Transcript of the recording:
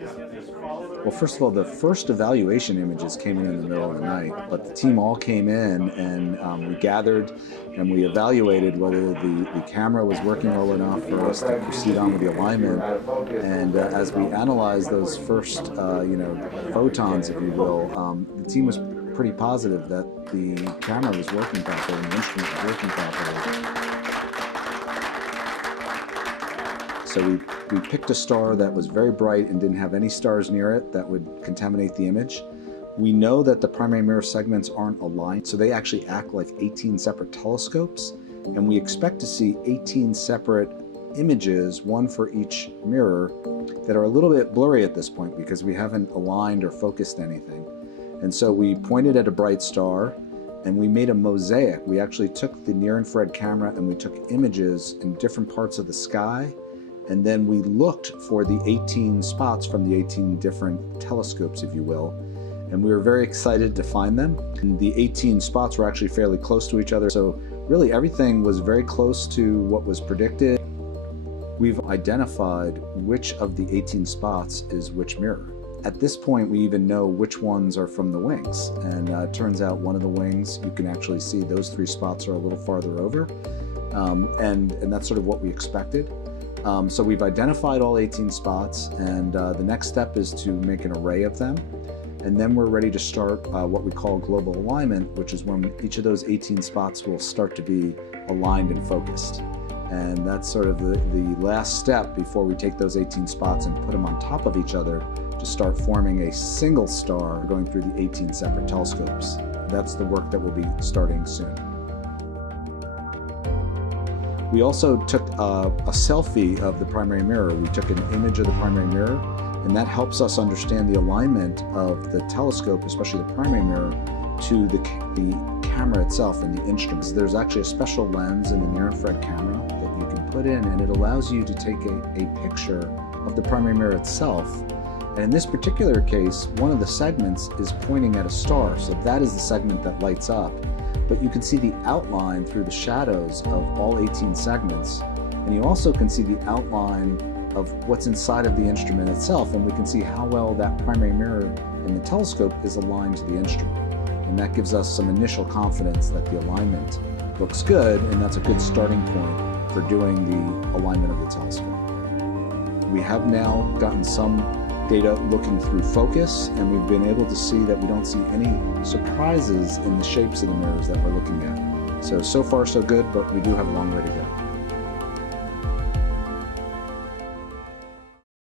Well, first of all, the first evaluation images came in the middle of the night, but the team all came in and we gathered and we evaluated whether the camera was working well enough for us to proceed on with the alignment. And as we analyzed those first, photons, if you will, the team was pretty positive that the camera was working properly and the instrument was working properly. So we picked a star that was very bright and didn't have any stars near it that would contaminate the image. We know that the primary mirror segments aren't aligned, so they actually act like 18 separate telescopes, and we expect to see 18 separate images, one for each mirror, that are a little bit blurry at this point because we haven't aligned or focused anything. And so we pointed at a bright star and we made a mosaic. We actually took the near-infrared camera and we took images in different parts of the sky, and then we looked for the 18 spots from the 18 different telescopes, if you will, and we were very excited to find them. And the 18 spots were actually fairly close to each other, so really everything was very close to what was predicted. We've identified which of the 18 spots is which mirror. At this point, we even know which ones are from the wings, and it turns out one of the wings, you can actually see those 3 spots are a little farther over, and that's sort of what we expected. So we've identified all 18 spots, and the next step is to make an array of them. And then we're ready to start what we call global alignment, which is when each of those 18 spots will start to be aligned and focused. And that's sort of the last step before we take those 18 spots and put them on top of each other to start forming a single star going through the 18 separate telescopes. That's the work that will be starting soon. We also took a selfie of the primary mirror. We took an image of the primary mirror, and that helps us understand the alignment of the telescope, especially the primary mirror, to the camera itself and the instruments. There's actually a special lens in the near-infrared camera that you can put in, and it allows you to take a picture of the primary mirror itself. And in this particular case, one of the segments is pointing at a star, so that is the segment that lights up. But you can see the outline through the shadows of all 18 segments, and you also can see the outline of what's inside of the instrument itself, and we can see how well that primary mirror in the telescope is aligned to the instrument. And that gives us some initial confidence that the alignment looks good, and that's a good starting point for doing the alignment of the telescope. We have now gotten some data looking through focus, and we've been able to see that we don't see any surprises in the shapes of the mirrors that we're looking at. So far so good, but we do have a long way to go.